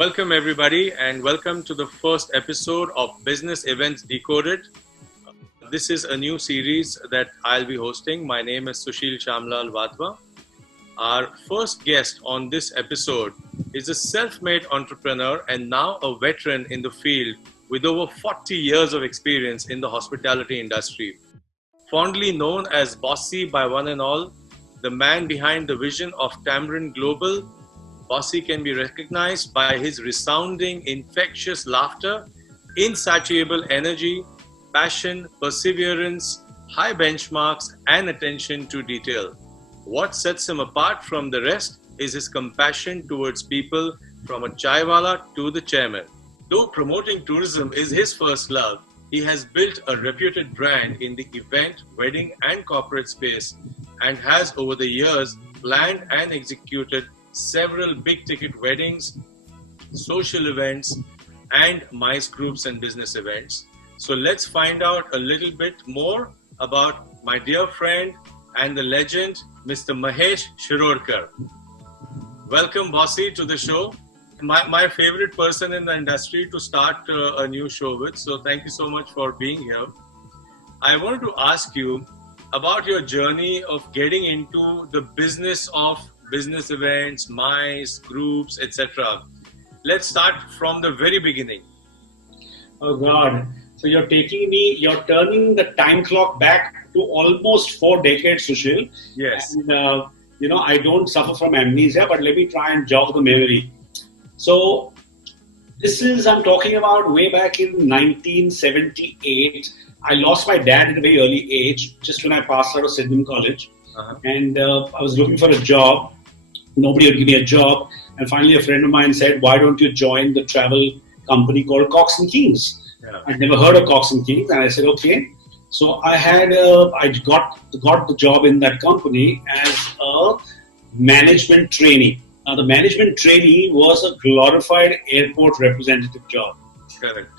Welcome, everybody, and welcome to the first episode of Business Events Decoded. This is a new series that I'll be hosting. My name is Sushil Shamlal Wadhwa. Our first guest on this episode is a self-made entrepreneur and now a veteran in the field with over 40 years of experience in the hospitality industry. Fondly known as Bossy by one and all, the man behind the vision of Tamarind Global, Bossy can be recognized by his resounding, infectious laughter, insatiable energy, passion, perseverance, high benchmarks, and attention to detail. What sets him apart from the rest is his compassion towards people, from a chaiwala to the chairman. Though promoting tourism is his first love, he has built a reputed brand in the event, wedding, and corporate space, and has over the years planned and executed several big-ticket weddings, social events, and MICE groups and business events. So let's find out a little bit more about my dear friend and the legend, Mr. Mahesh Shirodkar. Welcome, Bossy, to the show. My favorite person in the industry to start a new show with. So thank you so much for being here. I wanted to ask you about your journey of getting into the business of business events, MICE, groups, etc. Let's start from the very beginning. Oh God. So you're turning the time clock back to almost 4 decades, Sushil. Yes. And, I don't suffer from amnesia, but let me try and jog the memory. So I'm talking about way back in 1978. I lost my dad at a very early age, just when I passed out of Sydenham College. And I was looking for a job. Nobody would give me a job. And finally, a friend of mine said, why don't you join the travel company called Cox and Kings? Yeah. I'd never heard of Cox and Kings. And I said, okay. So I got the job in that company as a management trainee. Now, the management trainee was a glorified airport representative job. Correct.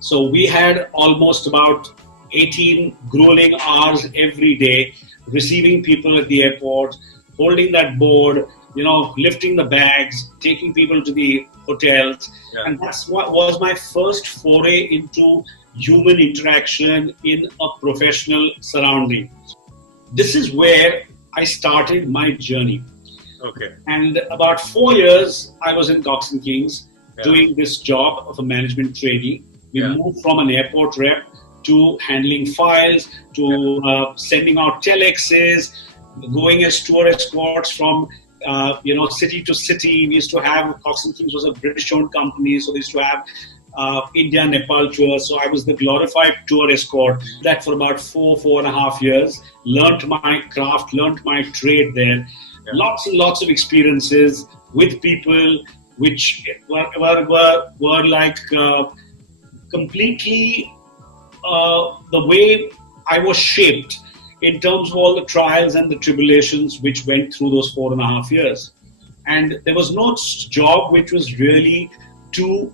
So we had almost about 18 grueling hours every day, receiving people at the airport, holding that board, lifting the bags, taking people to the hotels. Yeah. And that's what was my first foray into human interaction in a professional surrounding. This is where I started my journey. Okay. And about 4 years, I was in Cox and Kings doing this job of a management trainee. We moved from an airport rep to handling files, to sending out telexes, going as tour escorts from city to city. We used to have, Cox and Kings was a British-owned company, so they used to have India, Nepal tours. So I was the glorified tour escort. That for about 4.5 years. Learnt my craft, learnt my trade there. Yeah. Lots and lots of experiences with people which were like completely the way I was shaped in terms of all the trials and the tribulations which went through those 4.5 years. And there was no job which was really too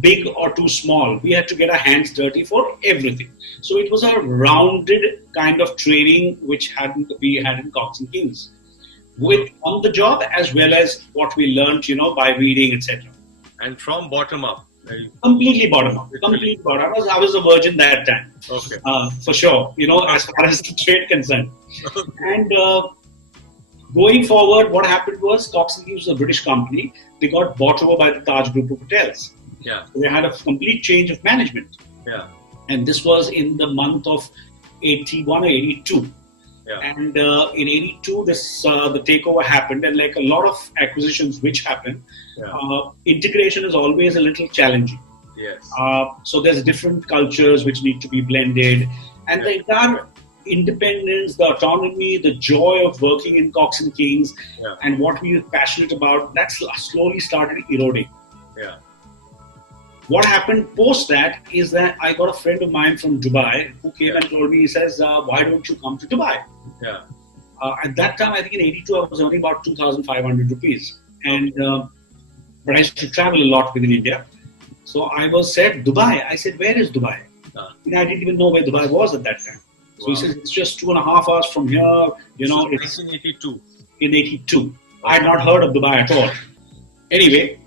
big or too small. We had to get our hands dirty for everything. So it was a rounded kind of training which we had in Cox and Kings, with on the job as well as what we learned, by reading, etc. And from bottom up. Completely bottom up. Completely bottom up. I was a virgin that time. Okay. For sure. As far as the trade concerned. And going forward, what happened was Cox and Kings was a British company. They got bought over by the Taj Group of hotels. Yeah. So they had a complete change of management. Yeah. And this was in the month of 81 or 82. Yeah. And in 82, the takeover happened, and like a lot of acquisitions which happen, integration is always a little challenging. Yes. So there's different cultures which need to be blended, and the entire independence, the autonomy, the joy of working in Cox and Kings, and what we were passionate about, that slowly started eroding. Yeah. What happened post that is that I got a friend of mine from Dubai who came and told me, he says, why don't you come to Dubai? Yeah. At that time, I think in 82, I was earning about 2,500 rupees. And but I used to travel a lot within India. So I was said, Dubai. I said, where is Dubai? I didn't even know where Dubai was at that time. So he says, it's just 2.5 hours from here. So it's in 82. In 82. I had not heard of Dubai at all. Anyway,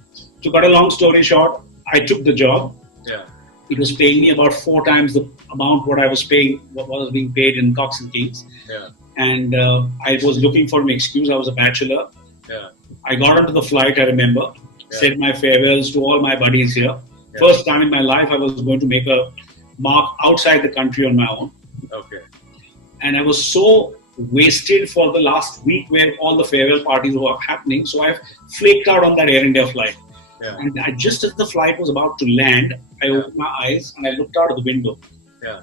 To cut a long story short, I took the job. Yeah. It was paying me about 4 times the amount what was being paid in Cox and Kings. Yeah. And I was looking for an excuse. I was a bachelor. Yeah. I got onto the flight, I remember, said my farewells to all my buddies here. Yeah. First time in my life, I was going to make a mark outside the country on my own. Okay. And I was so wasted for the last week where all the farewell parties were happening. So I flaked out on that Air India flight. Yeah. And just as the flight was about to land, I opened my eyes and I looked out of the window. Yeah.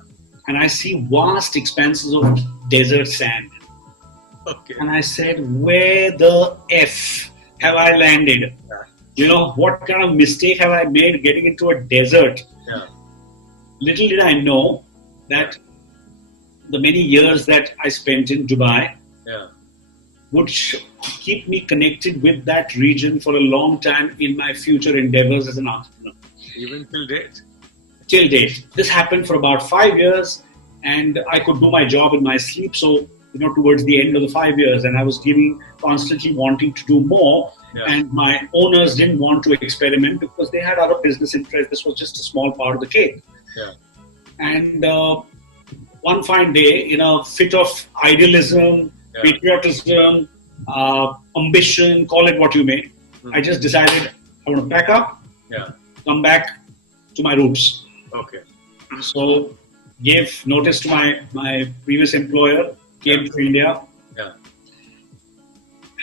And I see vast expanses of desert sand. Okay. And I said, where the F have I landed? Yeah. What kind of mistake have I made getting into a desert? Yeah. Little did I know that the many years that I spent in Dubai would keep me connected with that region for a long time in my future endeavors as an entrepreneur. Even till date? Till date. This happened for about 5 years and I could do my job in my sleep. So, towards the end of the 5 years, and I was constantly wanting to do more. Yeah. And my owners didn't want to experiment because they had other business interests. This was just a small part of the cake. Yeah. And one fine day, in a fit of idealism, patriotism, ambition, call it what you may, I just decided I want to pack up, come back to my roots. Okay. So gave notice to my previous employer, came to India,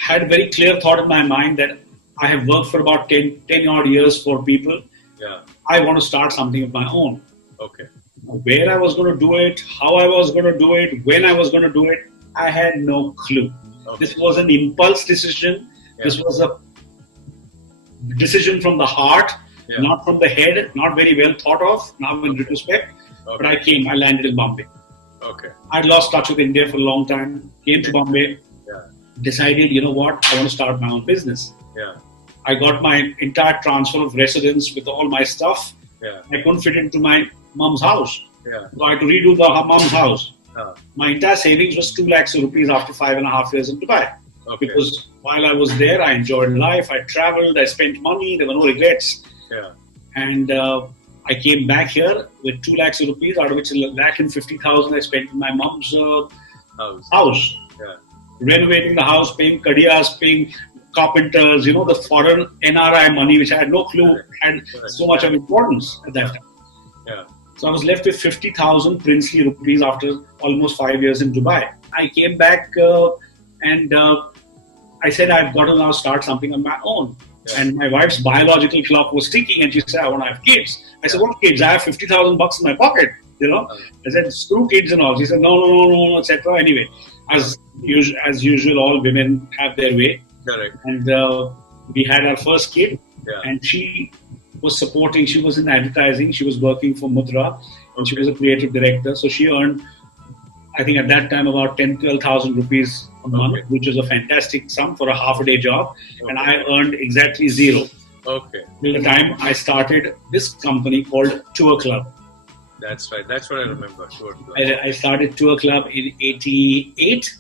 had a very clear thought in my mind that I have worked for about 10 odd years for people. Yeah. I want to start something of my own. Okay. Where I was going to do it, how I was going to do it, when I was going to do it, I had no clue. Okay. This was an impulse decision. Yeah. This was a decision from the heart, not from the head, not very well thought of now in retrospect. But I landed in Bombay. Okay. I'd lost touch with India for a long time, came to Bombay, decided, I want to start my own business. Yeah. I got my entire transfer of residence with all my stuff. Yeah. I couldn't fit into my mum's house. Yeah. So I had to redo the mum's house. Uh, My entire savings was 2 lakhs of rupees after 5.5 years in Dubai. Okay. Because while I was there, I enjoyed life, I traveled, I spent money, there were no regrets. Yeah. And I came back here with 2 lakhs of rupees, out of which 1,50,000 I spent in my mum's house. Yeah. Renovating the house, paying kadiyas, paying carpenters, the foreign NRI money, which I had no clue had so much of importance at that time. Yeah. So I was left with 50,000 princely rupees after almost 5 years in Dubai. I came back and I said, I've got to now start something on my own. Yeah. And my wife's biological clock was ticking and she said, I want to have kids. I said, what kids? I have 50,000 bucks in my pocket, I said, screw kids and all. She said, no, etc. Anyway, as usual, all women have their way. Correct. And we had our first kid and she was supporting, she was in advertising, she was working for Mudra and she was a creative director. So she earned, I think at that time, about 12,000 rupees a month, which was a fantastic sum for a half-a-day job. And I earned exactly zero. Okay. Till the time I started this company called Tour Club. That's right. That's what I remember. Tour Club. I started Tour Club in 88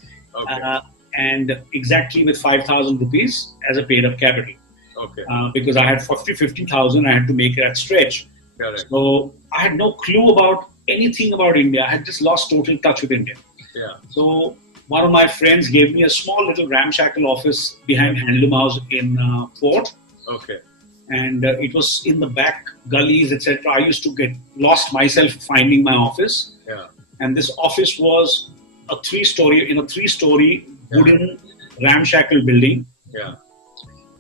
and exactly with 5,000 rupees as a paid-up capital. Okay. Because I had 50,000, I had to make that stretch. Correct. So I had no clue about anything about India. I had just lost total touch with India. Yeah. So one of my friends gave me a small little ramshackle office behind Handloom House in Fort. Okay. And it was in the back gullies, etc. I used to get lost myself finding my office. Yeah. And this office was a three-story wooden ramshackle building. Yeah.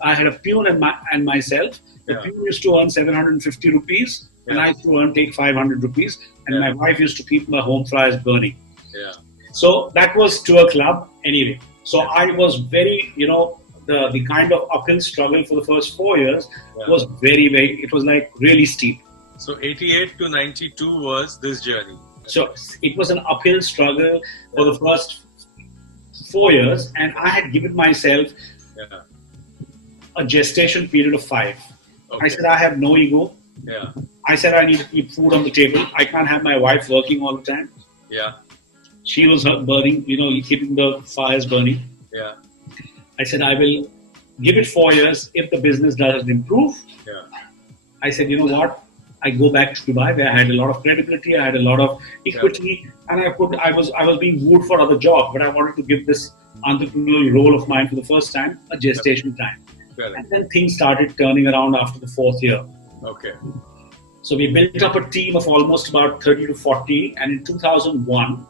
I had a peon and myself. The peon used to earn 750 rupees, and I used to take 500 rupees. And my wife used to keep my home fryers burning. Yeah. So that was Tour Club anyway. So I was very, the kind of uphill struggle for the first 4 years was it was like really steep. So 88 to 92 was this journey. So it was an uphill struggle for the first 4 years, and I had given myself a gestation period of 5. Okay. I said, I have no ego. Yeah. I said, I need to keep food on the table. I can't have my wife working all the time. Yeah. She was burning, keeping the fires burning. Yeah. I said, I will give it 4 years. If the business doesn't improve, I said, you know what? I go back to Dubai where I had a lot of credibility, I had a lot of equity, and I was being wooed for other jobs, but I wanted to give this entrepreneurial role of mine for the first time a gestation time. And then things started turning around after the 4th year. Okay. So we built up a team of almost about 30 to 40, and in 2001,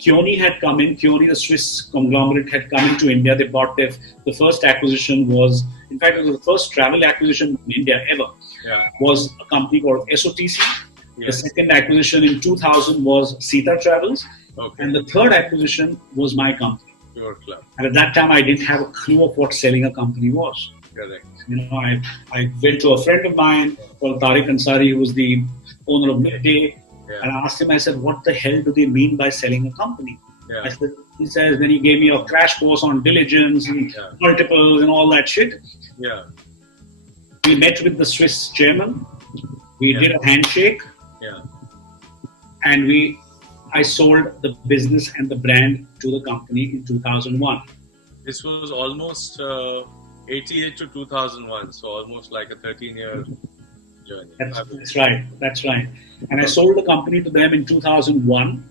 Kioni had come in. Kioni, the Swiss conglomerate, had come into India. They bought the first acquisition was, in fact, it was the first travel acquisition in India ever. Was a company called SOTC. The second acquisition in 2000 was Sita Travels. And the third acquisition was my company. Your club. And at that time, I didn't have a clue of what selling a company was. Correct. You know, I went to a friend of mine called Tariq Ansari, who was the owner of Midday. And I asked him, I said, what the hell do they mean by selling a company? He says, then he gave me a crash course on diligence and multiples and all that shit. We met with the Swiss chairman. We did a handshake. And I sold the business and the brand to the company in 2001. This was almost 88 to 2001, so almost like a 13-year journey. That's right. And I sold the company to them in 2001.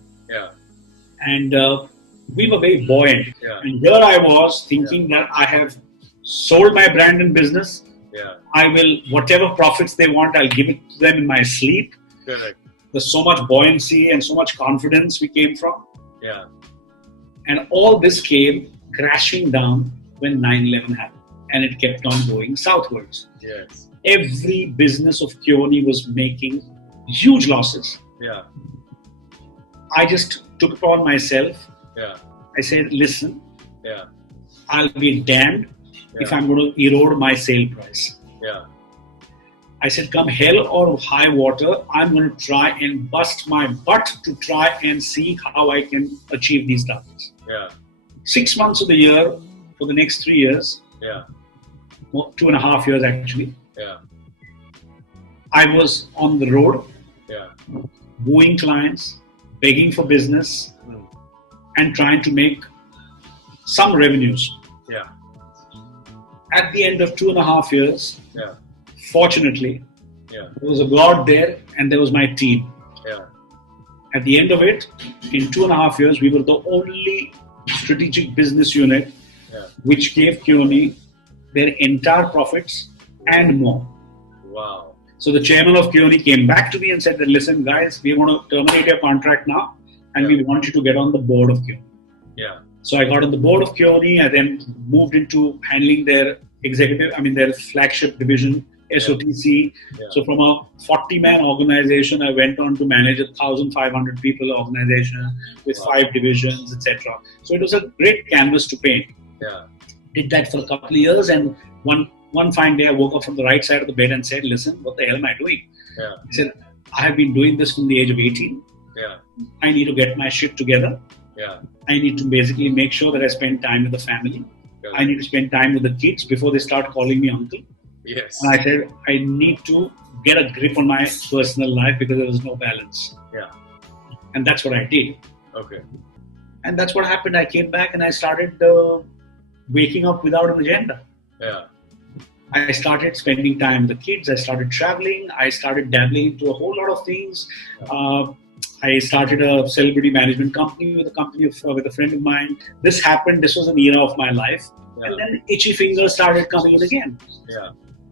And we were very buoyant. And here I was thinking that I have sold my brand and business. I will, whatever profits they want, I'll give it to them in my sleep. Correct. There's so much buoyancy and so much confidence we came from. And all this came crashing down when 9/11 happened. And it kept on going southwards. Every business of Kioni was making huge losses. I just took upon myself. I said, listen, I'll be damned if I'm going to erode my sale price. I said, come hell or high water, I'm going to try and bust my butt to try and see how I can achieve these targets. 6 months of the year for the next 3 years, 2.5 years actually, I was on the road, wooing clients, begging for business, and trying to make some revenues. At the end of 2.5 years, fortunately, there was a God there and there was my team. At the end of it, in 2.5 years, we were the only strategic business unit which gave Kioni their entire profits and more. Wow. So the chairman of Kioni came back to me and said that, listen guys, we want to terminate your contract now and we want you to get on the board of Kioni. So I got on the board of Kioni. I then moved into handling their their flagship division, SOTC. So from a 40-man organization, I went on to manage a 1,500 people organization with 5 divisions, etc. So it was a great canvas to paint. Did that for a couple of years, and one fine day I woke up from the right side of the bed and said, listen, what the hell am I doing? I said, I have been doing this from the age of 18. I need to get my shit together. I need to basically make sure that I spend time with the family. I need to spend time with the kids before they start calling me uncle. And I said, I need to get a grip on my personal life because there was no balance. And that's what I did. And that's what happened. I came back and I started waking up without an agenda. I started spending time with the kids. I started traveling. I started dabbling into a whole lot of things. I started a celebrity management company with a friend of mine. This happened. This was an era of my life. And then itchy fingers started coming in again.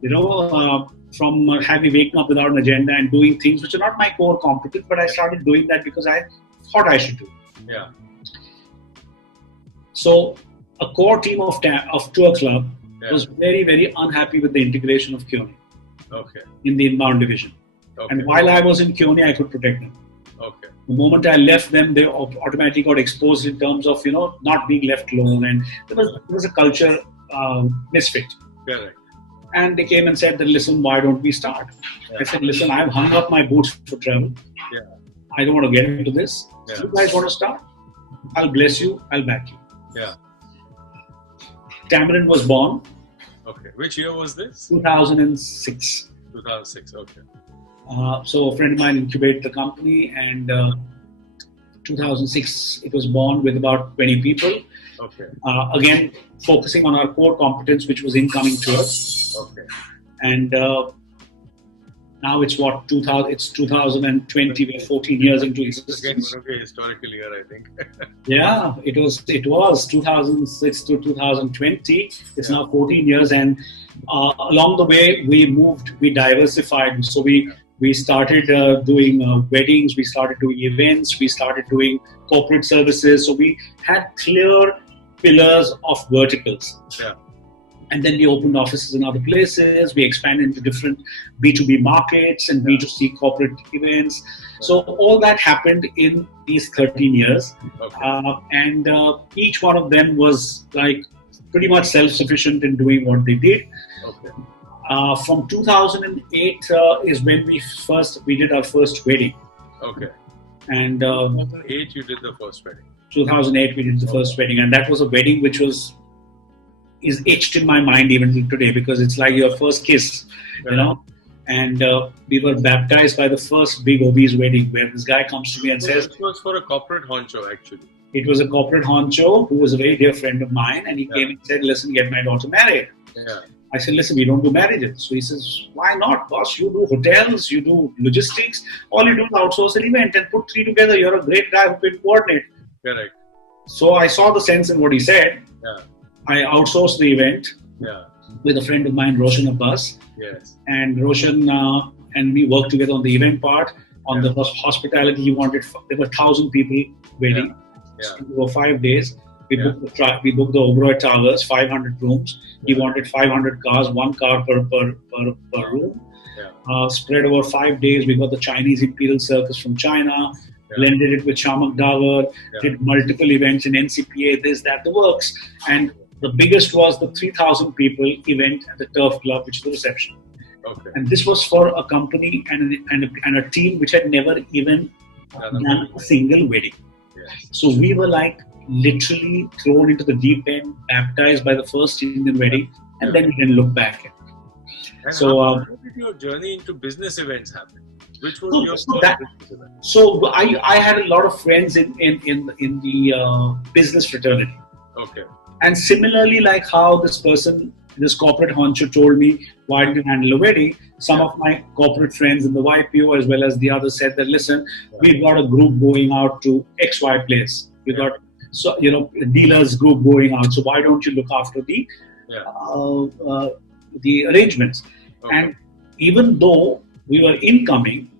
You know, from having waking up without an agenda and doing things which are not my core competence, but I started doing that because I thought I should do. So a core team of Tour Club was very, very unhappy with the integration of Kioni in the inbound division. And while I was in Kioni, I could protect them. The moment I left them, they automatically got exposed in terms of, not being left alone. And there was a culture misfit. And they came and said that, listen, why don't we start? I said, listen, I've hung up my boots for travel. I don't want to get into this. If you guys want to start, I'll bless you. I'll back you. Tamarind was born. Which year was this? 2006. 2006, So a friend of mine incubated the company, and 2006 it was born with about 20 people. Okay. Again, focusing on our core competence, which was incoming tours. Okay. And now it's what, 2000? It's 2020. We're 14 years into existence. Again, one of the historical year, I think. Yeah, it was 2006 to 2020. It's now 14 years, and along the way we diversified. So we started doing weddings, we started doing events, we started doing corporate services. So we had clear pillars of verticals. Yeah. And then we opened offices in other places. We expanded into different B2B markets and B2C corporate events. So all that happened in these 13 years. Okay. And each one of them was like pretty much self-sufficient in doing what they did. Okay. From 2008 is when we did our first wedding. Okay. And 2008 you did the first wedding. 2008 we did the first wedding, and that was a wedding which is etched in my mind even till today, because it's like your first kiss, you know. And we were baptized by the first big obese wedding, where this guy comes to me and says, it was for a corporate honcho actually. It was a corporate honcho who was a very dear friend of mine, and he came and said, listen, get my daughter married. Yeah. I said, listen, we don't do marriages. So he says, why not, boss? You do hotels, you do logistics, all you do is outsource an event and put three together. You're a great guy who can coordinate. Correct. So I saw the sense in what he said. Yeah. I outsourced the event with a friend of mine, Roshan Abbas. Yes. And Roshan and we worked together on the event part. On the hospitality, he wanted, there were 1,000 people waiting. Yeah. So there were 5 days. We booked the Oberoi Towers, 500 rooms. He wanted 500 cars, one car per room. Yeah. Spread over 5 days. We got the Chinese Imperial Circus from China. Blended it with Shamak Davar. Did multiple events in NCPA, this, that, the works. And the biggest was the 3,000 people event at the Turf Club, which is the reception. Okay. And this was for a company and a team which had never even done a single wedding. Yes. So we were like literally thrown into the deep end, baptized by the first Indian wedding, and then we didn't look back. And so how did your journey into business events happen? Which was your first business event? So I had a lot of friends in the business fraternity. Okay. And similarly, like how this corporate honcho told me, why did you handle a wedding? Some of my corporate friends in the YPO as well as the others said that, listen, we've got a group going out to XY place. We got, so a dealers group going out. So why don't you look after the arrangements? Okay. And even though we were incoming,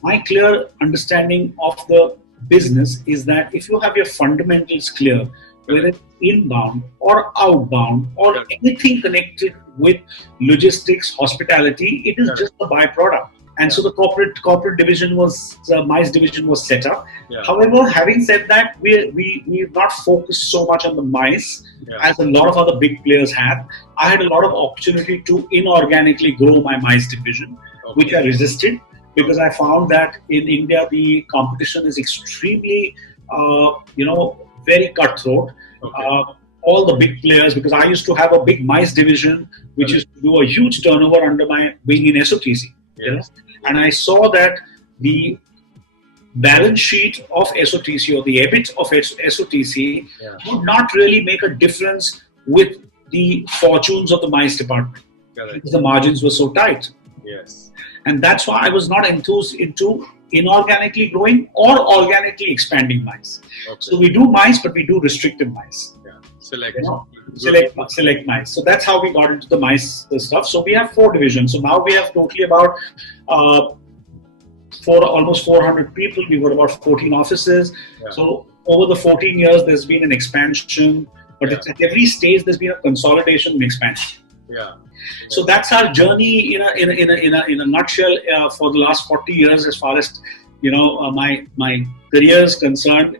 my clear understanding of the business is that if you have your fundamentals clear, whether it's inbound or outbound or anything connected with logistics, hospitality, it is just a byproduct. And so the corporate division MICE division was set up. Yeah. However, having said that, we've not focused so much on the MICE as a lot of other big players have. I had a lot of opportunity to inorganically grow my MICE division, which I resisted because I found that in India the competition is extremely, very cutthroat. All the big players, because I used to have a big MICE division, which used to do a huge turnover under my wing in SOTC. Yes. And I saw that the balance sheet of SOTC or the EBIT of SOTC would not really make a difference with the fortunes of the MICE department. Because the margins were so tight. Yes. And that's why I was not enthused into inorganically growing or organically expanding MICE. Okay. So we do MICE, but we do restricted MICE. Select MICE. So that's how we got into the MICE stuff. So we have 4 divisions. So now we have totally about almost 400 people. We've got about 14 offices. Yeah. So over the 14 years, there's been an expansion, but at every stage there's been a consolidation and expansion. Yeah. So that's our journey in a nutshell for the last 40 years, as far as my career is concerned.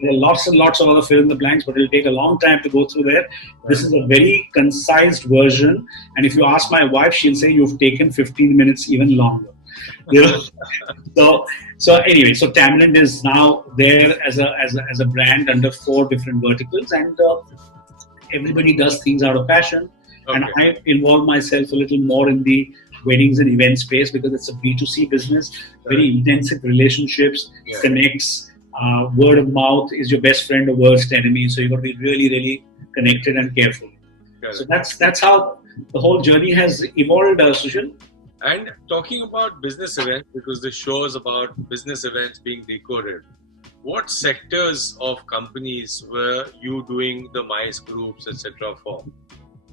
There are lots and lots of other fill in the blanks, but it'll take a long time to go through there. This is a very concise version, and if you ask my wife, she'll say you've taken 15 minutes even longer. So anyway, so Tamarind is now there as a brand under 4 different verticals, and everybody does things out of passion. Okay. And I involve myself a little more in the weddings and event space because it's a B2C business, very intensive relationships, connects. Word of mouth is your best friend or worst enemy. So you've got to be really, really connected and careful. So that's how the whole journey has evolved, Sushil. And talking about business events, because the show is about business events being decoded, what sectors of companies were you doing the MICE groups, etc. for?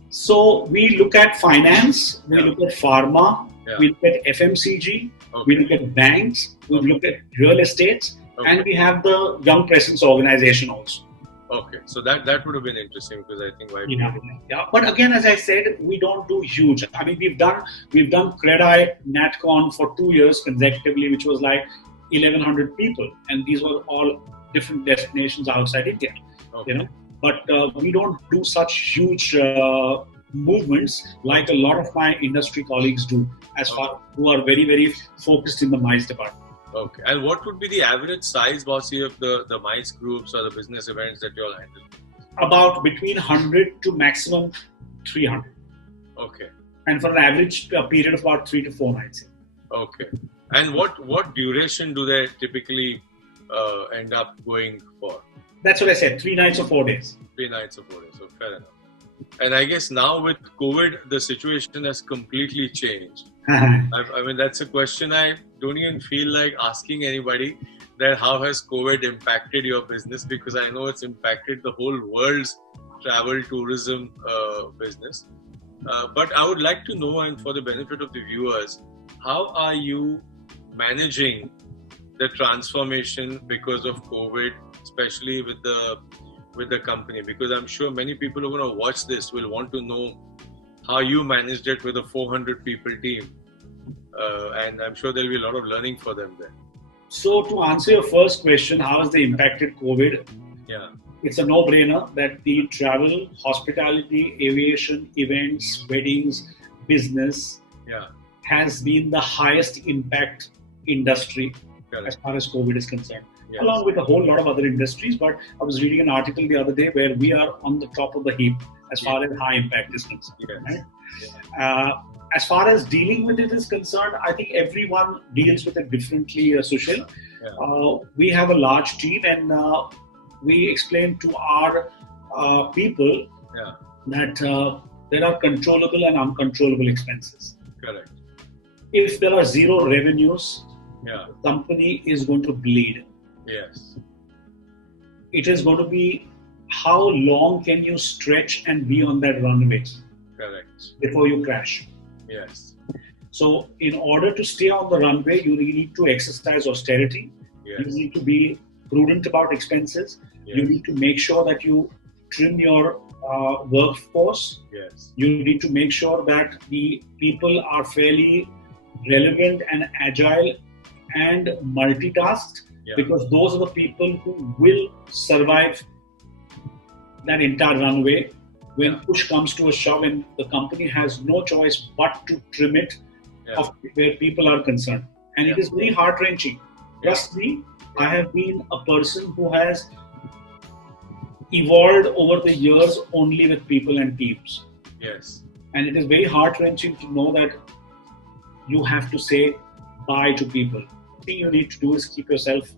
So we look at finance, we look at pharma, we look at FMCG, we look at banks, we look at real estates, and we have the Young Presence organization also. Okay, so that would have been interesting because I think But again, as I said, we don't do huge. I mean, we've done Credi NatCon for 2 years consecutively, which was like 1,100 people, and these were all different destinations outside India. But we don't do such huge movements like a lot of my industry colleagues do, who are very, very focused in the MICE department. Okay. And what would be the average size, Bossy, of the MICE groups or the business events that you all handle? About between 100 to maximum 300. Okay. And for an average period of about 3 to 4 nights. Okay. And what duration do they typically end up going for? That's what I said, 3 nights or 4 days. 3 nights or 4 days, so fair enough. And I guess now with COVID, the situation has completely changed. I mean, that's a question I don't even feel like asking anybody, that how has COVID impacted your business? Because I know it's impacted the whole world's travel tourism business. But I would like to know, and for the benefit of the viewers, how are you managing the transformation because of COVID, especially with the company? Because I'm sure many people who are going to watch this will want to know how you managed it with a 400 people team. And I'm sure there'll be a lot of learning for them there. So to answer your first question, how has they impacted COVID? Yeah. It's a no-brainer that the travel, hospitality, aviation, events, weddings, business has been the highest impact industry as far as COVID is concerned. Yes. Along with a whole lot of other industries, but I was reading an article the other day where we are on the top of the heap as far as high impact is concerned. Yes. Right? Yeah. As far as dealing with it is concerned, I think everyone deals with it differently, Sushil. Yeah. We have a large team, and we explain to our people that there are controllable and uncontrollable expenses. Correct. If there are zero revenues, the company is going to bleed. Yes. It is going to be how long can you stretch and be on that runway. Correct. Before you crash. Yes. So in order to stay on the runway, you need to exercise austerity. Yes. You need to be prudent about expenses. Yes. You need to make sure that you trim your workforce. Yes. You need to make sure that the people are fairly relevant and agile and multitasked, because those are the people who will survive that entire runway. When push comes to a shove and the company has no choice but to trim it of where people are concerned. And it is very heart-wrenching. Trust me, I have been a person who has evolved over the years only with people and teams. Yes. And it is very heart-wrenching to know that you have to say bye to people. The thing you need to do is keep yourself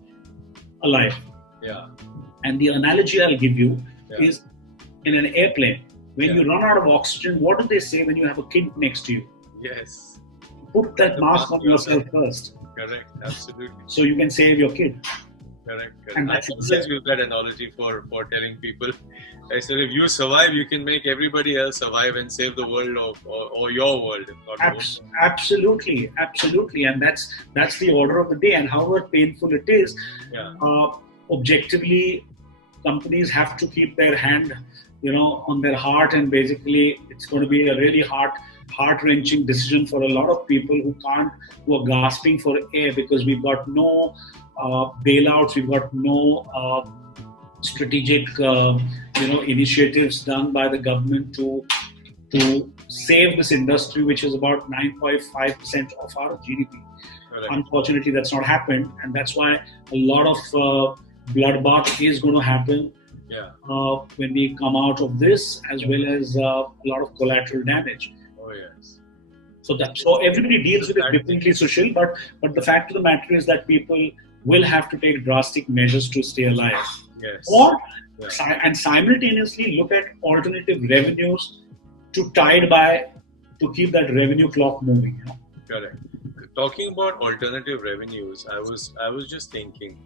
alive. Yeah. And the analogy I'll give you is in an airplane. When you run out of oxygen, what do they say when you have a kid next to you? Yes. Put that mask on yourself first. Correct, absolutely. So you can save your kid. Correct. And I always use that analogy for telling people. I said, if you survive, you can make everybody else survive and save the world or your world, if not Absolutely. And that's the order of the day. And however painful it is, objectively, companies have to keep their hand on their heart, and basically it's going to be a really heart-wrenching decision for a lot of people who are gasping for air, because we've got no bailouts, we've got no strategic initiatives done by the government to save this industry, which is about 9.5% of our GDP. Correct. Unfortunately, that's not happened, and that's why a lot of bloodbath is going to happen when we come out of this, as well as a lot of collateral damage. Oh yes. So everybody deals with it differently, Sushil. But the fact of the matter is that people will have to take drastic measures to stay alive. Yes. Or Yeah. and simultaneously look at alternative revenues to tide by to keep that revenue clock moving. Correct. Talking about alternative revenues, I was just thinking,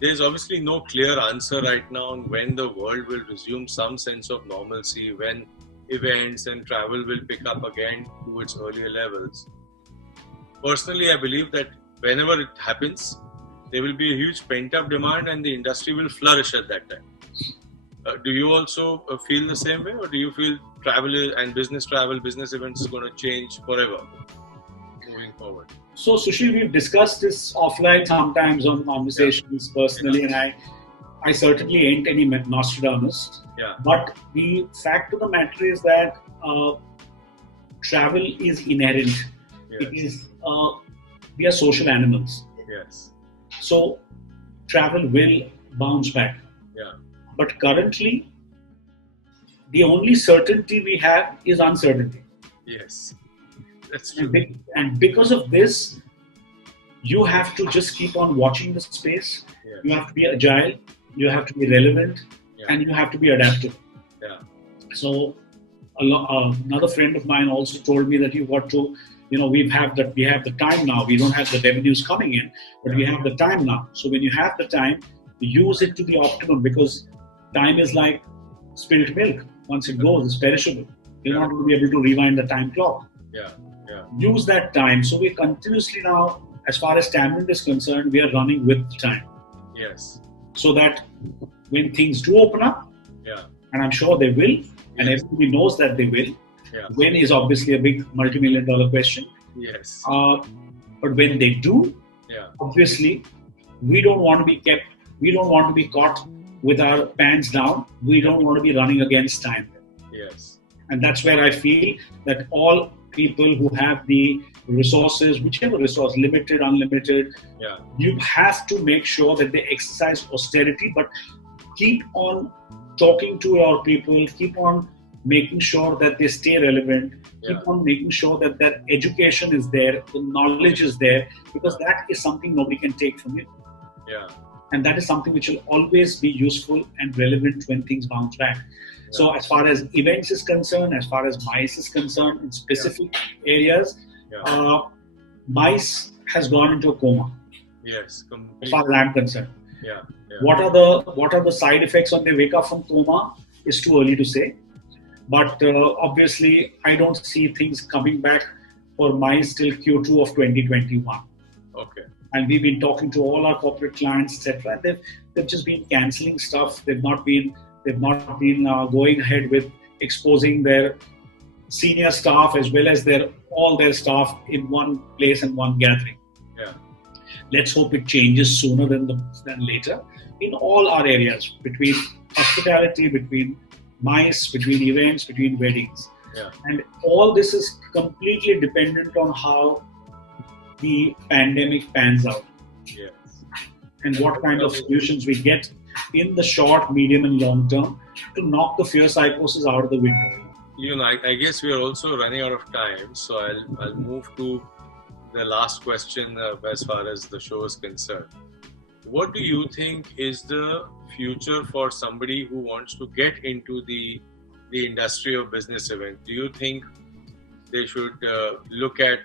there's obviously no clear answer right now on when the world will resume some sense of normalcy, when events and travel will pick up again to its earlier levels. Personally, I believe that whenever it happens, there will be a huge pent-up demand and the industry will flourish at that time. Do you also feel the same way, or do you feel travel, business events is going to change forever moving forward? So, Sushil, we've discussed this offline sometimes on conversations personally, and I certainly ain't any Nostradamus. Yeah. But the fact of the matter is that travel is inherent. Yes. It is we are social animals. Yes. So travel will bounce back. Yeah. But currently, the only certainty we have is uncertainty. Yes. That's true. And because of this, you have to just keep on watching the space. Yes. You have to be agile. You have to be relevant, and you have to be adaptive. Yeah. So, another friend of mine also told me that you've got to, we have the time now. We don't have the revenues coming in, but we have the time now. So when you have the time, use it to the optimum, because time is like spilt milk. Once it goes, it's perishable. You're not going to be able to rewind the time clock. Yeah. Use that time. So we're continuously now, as far as Tamarind is concerned, we are running with time. Yes. So that when things do open up, and I'm sure they will, and everybody knows that they will. When is obviously a big multi-million-dollar question. Yes. But when they do, obviously, we don't want to be caught with our pants down. We don't want to be running against time. Yes. And that's where I feel that all people who have the resources, whichever resource, limited, unlimited, you have to make sure that they exercise austerity, but keep on talking to your people, keep on making sure that they stay relevant, keep on making sure that their education is there, the knowledge is there, because that is something nobody can take from you. And that is something which will always be useful and relevant when things bounce back. So as far as events is concerned, as far as MICE is concerned, in specific areas, MICE has gone into a coma. Yes, completely. As far as I'm concerned. What are the side effects when they wake up from coma is too early to say. But obviously, I don't see things coming back for MICE till Q2 of 2021. Okay. And we've been talking to all our corporate clients, etc. They've just been cancelling stuff. They've not been going ahead with exposing their senior staff as well as all their staff in one place and one gathering. Let's hope it changes sooner than later in all our areas, between hospitality, between MICE, between events, between weddings. And all this is completely dependent on how the pandemic pans out. And what kind of solutions we get in the short, medium and long term to knock the fear psychosis out of the window. I guess we are also running out of time, so I'll move to the last question as far as the show is concerned. What do you think is the future for somebody who wants to get into the industry of business event? Do you think they should look at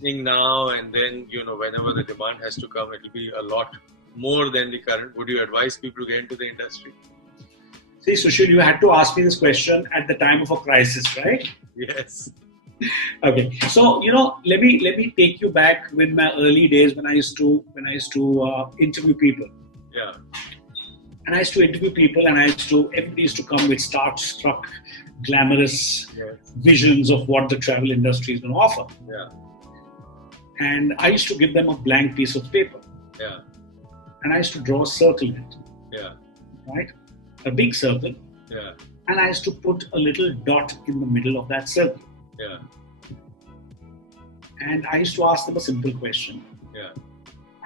thing now and then, whenever the demand has to come, it will be a lot more than the current? Would you advise people to get into the industry? See, Sushil, you had to ask me this question at the time of a crisis, right? Yes. Okay. So, let me take you back with my early days when I used to interview people. And I used to interview people, and everybody used to come with star-struck, glamorous visions of what the travel industry is going to offer. And I used to give them a blank piece of paper. And I used to draw a circle in it. Right? A big circle. And I used to put a little dot in the middle of that circle. And I used to ask them a simple question.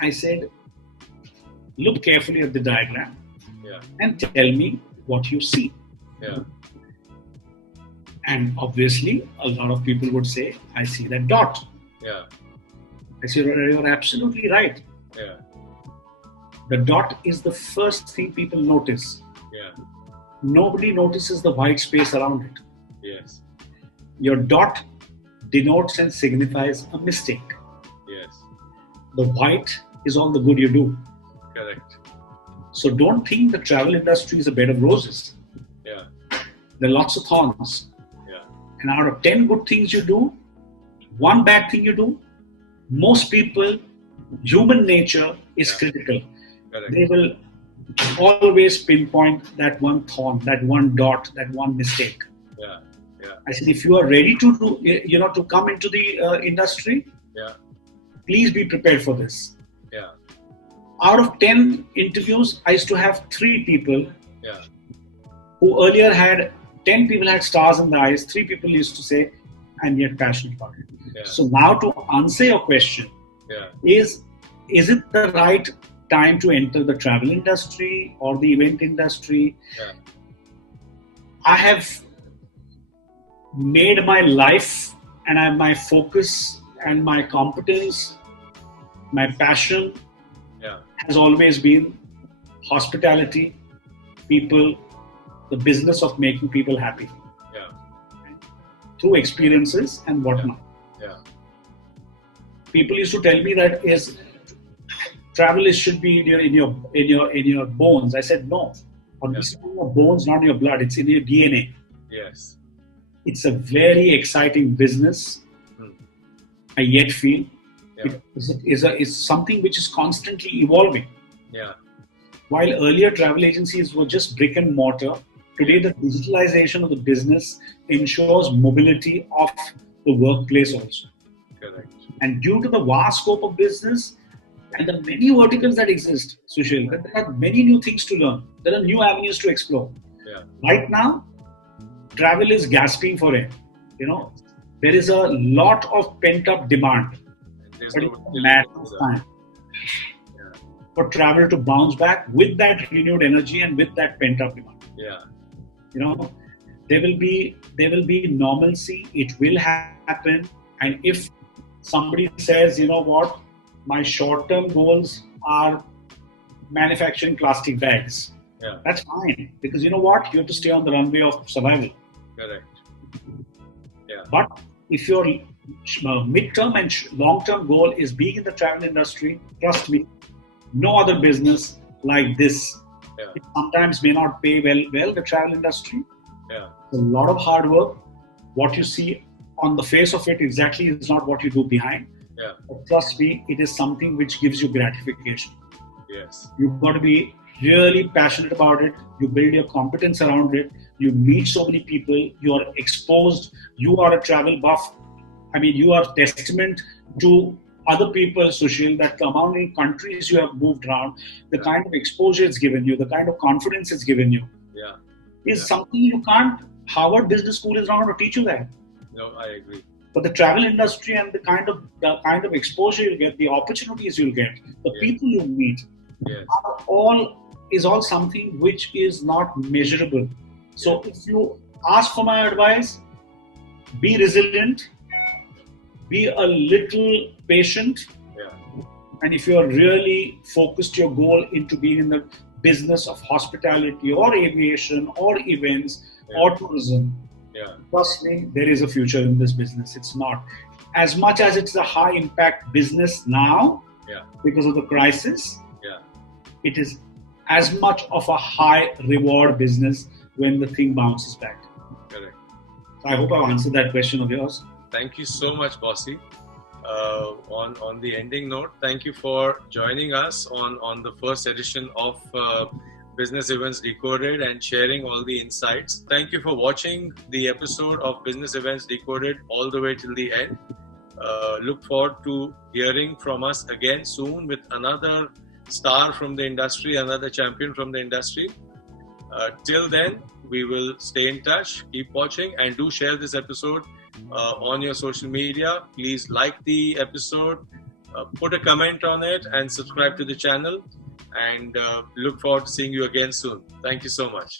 I said, look carefully at the diagram and tell me what you see. And obviously, a lot of people would say, I see that dot. I said, you're absolutely right. The dot is the first thing people notice. Yeah. Nobody notices the white space around it. Yes. Your dot denotes and signifies a mistake. Yes. The white is all the good you do. Correct. So don't think the travel industry is a bed of roses. Yeah. There are lots of thorns. Yeah. And out of 10 good things you do, one bad thing you do, most people, human nature is critical. Correct. They will always pinpoint that one thorn, that one dot, that one mistake. Yeah. Yeah. I said, if you are ready to do, to come into the industry, Yeah. please be prepared for this. Yeah. Out of 10 interviews, I used to have 3 people Yeah. who earlier had 10 people had stars in the eyes. 3 people used to say, I'm yet passionate about it. Yeah. So now to answer your question, is it the right time to enter the travel industry or the event industry? Yeah. I have made my life and my focus and my competence, my passion has always been hospitality, people, the business of making people happy. Through experiences and whatnot. People used to tell me that travel should be in your bones. I said no. It's in your bones, not in your blood. It's in your DNA. Yes. It's a very exciting business. I yet feel it is something which is constantly evolving. Yeah. While earlier travel agencies were just brick and mortar, today the digitalization of the business ensures mobility of the workplace also. Correct. And due to the vast scope of business and the many verticals that exist, Sushil, there are many new things to learn. There are new avenues to explore. Yeah. Right now, travel is gasping for it. There is a lot of pent-up demand. But it's a matter of time for travel to bounce back with that renewed energy and with that pent-up demand. Yeah. There will be normalcy. It will happen. And if somebody says, you know what, my short-term goals are manufacturing plastic bags, that's fine. Because you know what, you have to stay on the runway of survival. Correct. Yeah. But if your mid-term and long-term goal is being in the travel industry, trust me, no other business like this. It sometimes may not pay well, the travel industry. It's a lot of hard work. What you see on the face of it exactly is not what you do behind. But trust me, it is something which gives you gratification. Yes. You've got to be really passionate about it. You build your competence around it. You meet so many people. You are exposed. You are a travel buff. You are testament to other people, Sushil, that the amount in countries you have moved around, the kind of exposure it's given you, the kind of confidence it's given you, is something you can't. Harvard Business School is not going to teach you that. No, I agree. But the travel industry and the kind of exposure you get, the opportunities you'll get, the people you meet, is all something which is not measurable. So if you ask for my advice, be resilient, be a little patient, and if you are really focused your goal into being in the business of hospitality or aviation or events or tourism, trust me, there is a future in this business. It's not as much as it's a high impact business now because of the crisis. It is as much of a high reward business when the thing bounces back. Correct. So I hope I've answered that question of yours. Thank you so much, Bossy. On the ending note, thank you for joining us on the first edition of Business Events Decoded and sharing all the insights. Thank you for watching the episode of Business Events Decoded all the way till the end. Look forward to hearing from us again soon with another star from the industry, another champion from the industry. Till then, we will stay in touch, keep watching, and do share this episode on your social media. Please like the episode, put a comment on it, and subscribe to the channel. And look forward to seeing you again soon. Thank you so much.